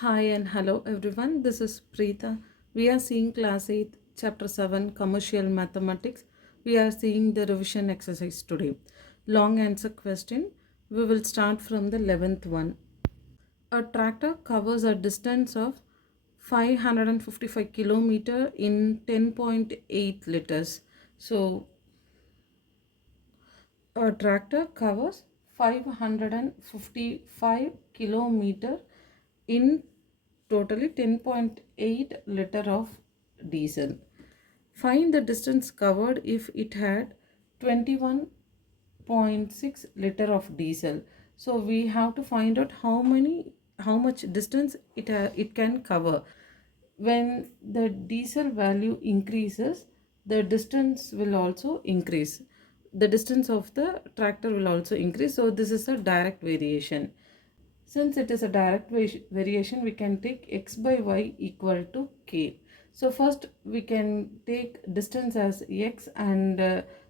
Hi and hello everyone. This is Preeta. We are seeing class 8, chapter 7, commercial mathematics. We are seeing the revision exercise today. Long answer question. We will start from the 11th one. A tractor covers a distance of 555 kilometer in 10.8 liters. So a tractor covers 555 kilometer in totally 10.8 liter of diesel. Find the distance covered if it had 21.6 liter of diesel. So we have to find out how much distance it can cover. When the diesel value increases, the distance will also increase. The distance of the tractor will also increase. So this is a direct variation. Since it is a direct variation, we can take x by y equal to k. So first we can take distance as x and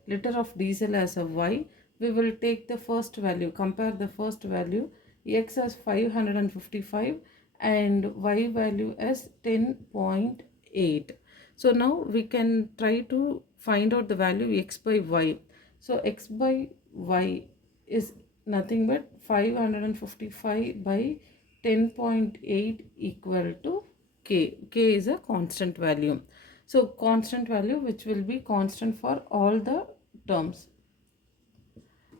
liter of diesel as a y. We will take the first value, compare the first value, x as 555 and y value as 10.8. So now we can try to find out the value x by y. So x by y is nothing but 555 by 10.8 equal to k. K is a constant value. So constant value which will be constant for all the terms.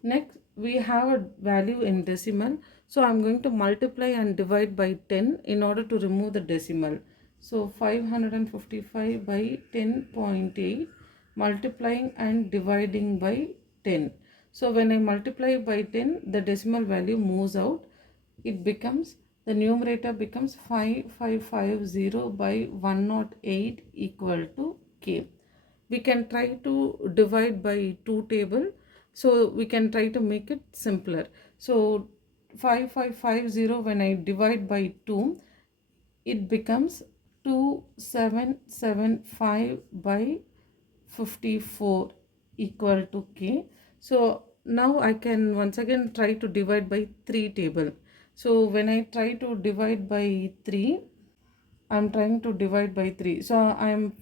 Next, we have a value in decimal. So I'm going to multiply and divide by 10 in order to remove the decimal. So 555 by 10.8 multiplying and dividing by 10. So when I multiply by 10, the decimal value moves out. It becomes, the numerator becomes 5550 by 108 equal to k. We can try to divide by 2 table, so we can try to make it simpler. So 5550, when I divide by 2, it becomes 2775 by 54 equal to k. So now I can once again try to divide by 3 table. So when I try to divide by 3, I'm trying to divide by 3. So I'm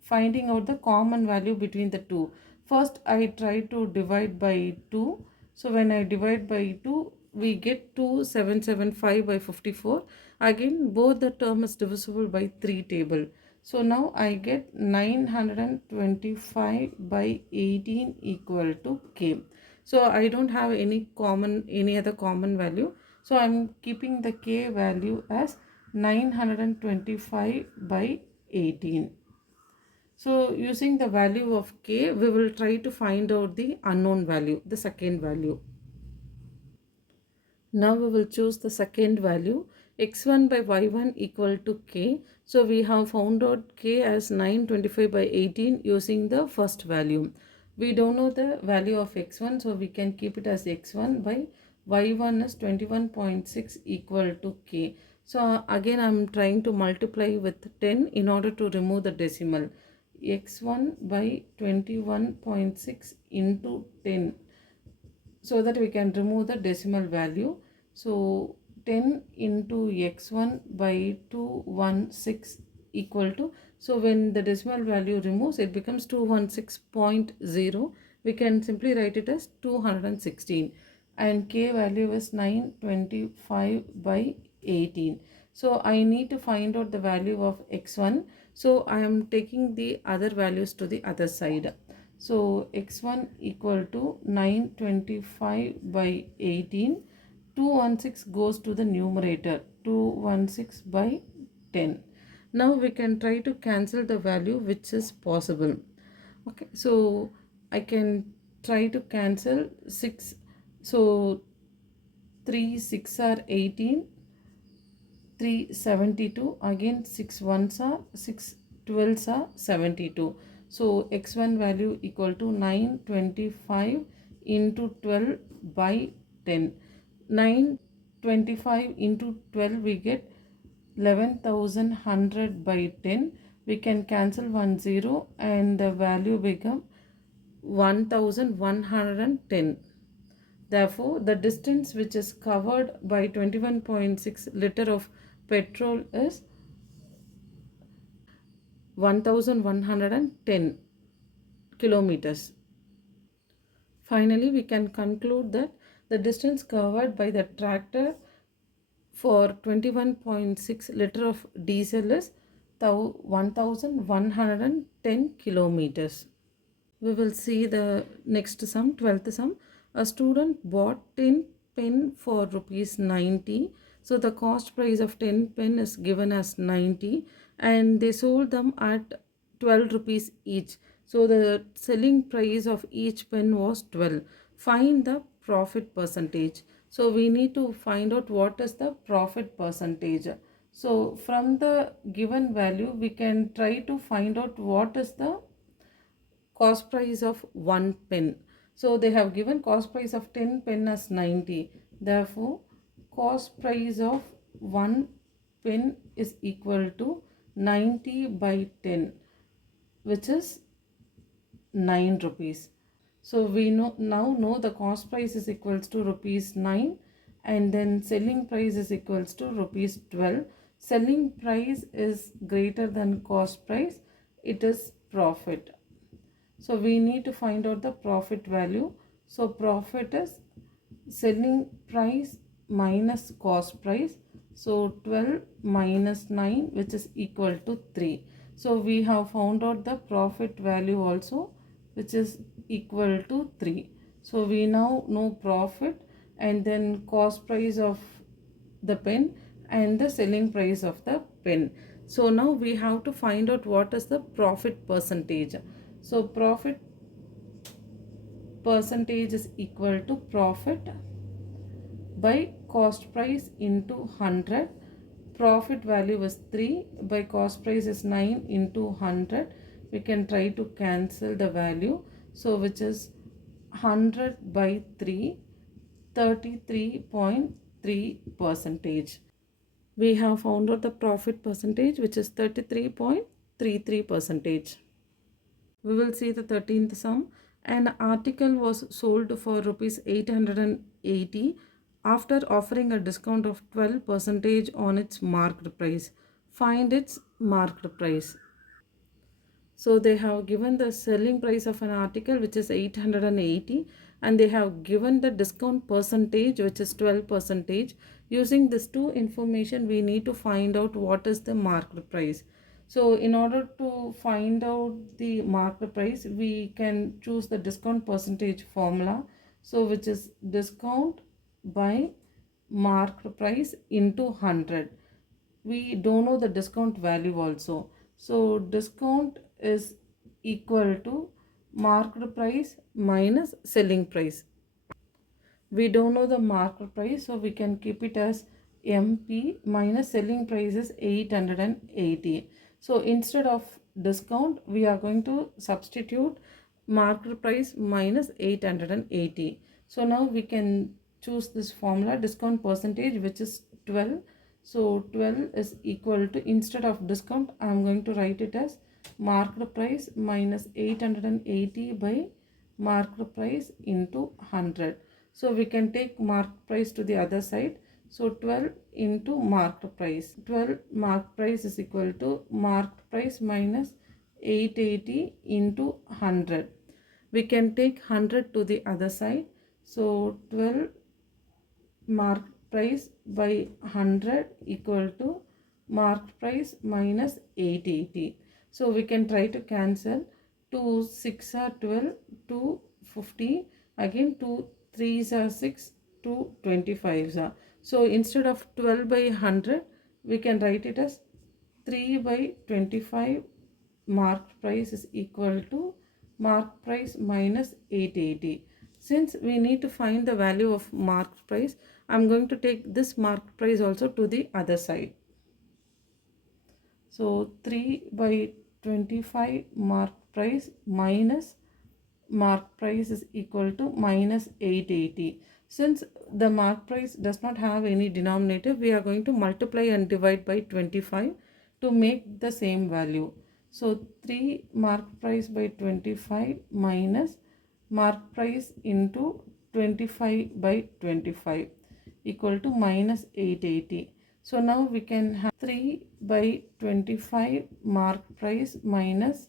finding out the common value between the two. First, I try to divide by 2. So when I divide by 2, we get 2775 by 54. Again, both the term is divisible by 3 table. So now I get 925 by 18 equal to k. So I don't have any other common value. So I'm keeping the k value as 925 by 18. So using the value of k, we will try to find out the unknown value, the second value. Now we will choose the second value, x1 by y1 equal to k. So we have found out k as 925 by 18 using the first value. We don't know the value of x1, so we can keep it as x1 by y1 is 21.6 equal to k. So again I am trying to multiply with 10 in order to remove the decimal. X1 by 21.6 into 10, so that we can remove the decimal value. So 10 into x1 by 216 equal to, so when the decimal value removes, it becomes 216.0. We can simply write it as 216, and k value is 925 by 18. So I need to find out the value of x1. So I am taking the other values to the other side. So x1 equal to 925 by 18. 216 goes to the numerator, 216 by 10. Now we can try to cancel the value which is possible. Okay, so I can try to cancel 6. So 3 6 are 18, 372, again 6 ones are 6 12s are 72. So x1 value equal to 925 into 12 by 10. 925 into 12 we get 11,100 by 10. We can cancel 1 0 and the value become 1110. Therefore, the distance which is covered by 21.6 liter of petrol is 1110 kilometers. Finally, we can conclude that the distance covered by the tractor for 21.6 liter of diesel is 1110 kilometers. We will see the next sum, 12th sum. A student bought 10 pen for rupees 90. So the cost price of 10 pen is given as 90 and they sold them at 12 rupees each. So the selling price of each pen was 12. Find the profit percentage. So we need to find out what is the profit percentage. So from the given value, we can try to find out what is the cost price of 1 pen. So they have given cost price of 10 pen as 90. Therefore, cost price of 1 pen is equal to 90 by 10, which is 9 rupees. So we now know the cost price is equals to rupees 9 and then selling price is equals to rupees 12. Selling price is greater than cost price. It is profit. So we need to find out the profit value. So profit is selling price minus cost price. So 12 minus 9, which is equal to 3. So we have found out the profit value also, which is equal to 3. So we now know profit and then cost price of the pen and the selling price of the pen. So now we have to find out what is the profit percentage. So profit percentage is equal to profit by cost price into 100. Profit value was 3 by cost price is 9 into 100. We can try to cancel the value. So which is 100 by 3, 33.3 percentage. We have found out the profit percentage, which is 33.33 percentage. We will see the 13th sum. An article was sold for rupees 880 after offering a discount of 12% on its marked price. Find its marked price. So they have given the selling price of an article which is 880 and they have given the discount percentage which is 12%. Using this two information we need to find out what is the marked price. So in order to find out the marked price we can choose the discount percentage formula. So which is discount by marked price into 100. We don't know the discount value also. So discount is equal to marked price minus selling price. We don't know the market price, so we can keep it as MP minus selling price is 880. So instead of discount, we are going to substitute market price minus 880. So now we can choose this formula discount percentage which is 12. So 12 is equal to, instead of discount, I am going to write it as market price minus 880 by market price into 100. So we can take marked price to the other side. So 12 into marked price. 12 marked price is equal to marked price minus 880 into 100. We can take 100 to the other side. So 12 marked price by 100 equal to marked price minus 880. So we can try to cancel. 2 6 are 12, 2 50, again 2 3s are 6, 2 25s are. So instead of 12 by 100 we can write it as 3 by 25 marked price is equal to marked price minus 880. Since we need to find the value of marked price, I am going to take this marked price also to the other side. So 3 by 25 marked price minus mark price is equal to minus 880. Since the mark price does not have any denominator, we are going to multiply and divide by 25 to make the same value. So 3 mark price by 25 minus mark price into 25 by 25 equal to minus 880. So now we can have 3 by 25 mark price minus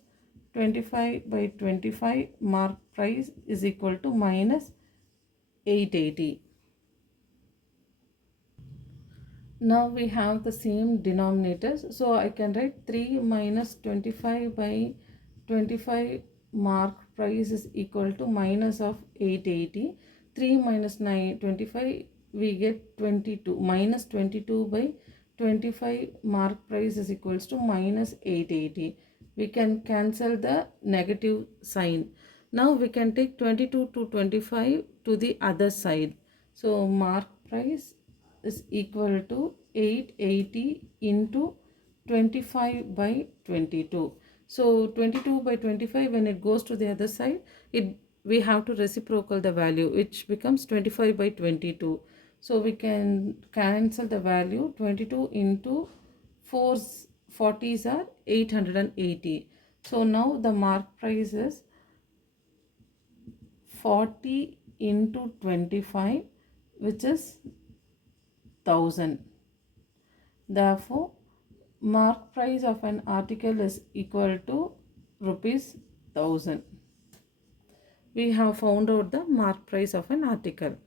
25 by 25 mark price is equal to minus 880. Now we have the same denominators. So I can write 3 minus 25 by 25 mark price is equal to minus of 880. 3 minus 9, 25, we get 22. Minus 22 by 25 mark price is equals to minus 880. We can cancel the negative sign. Now we can take 22 to 25 to the other side. So mark price is equal to 880 into 25 by 22. So 22 by 25, when it goes to the other side, we have to reciprocal the value, which becomes 25 by 22. So we can cancel the value. 22 into 4 40s are 880. So now the mark price is 40 into 25, which is 1000. Therefore, mark price of an article is equal to rupees 1000. We have found out the mark price of an article.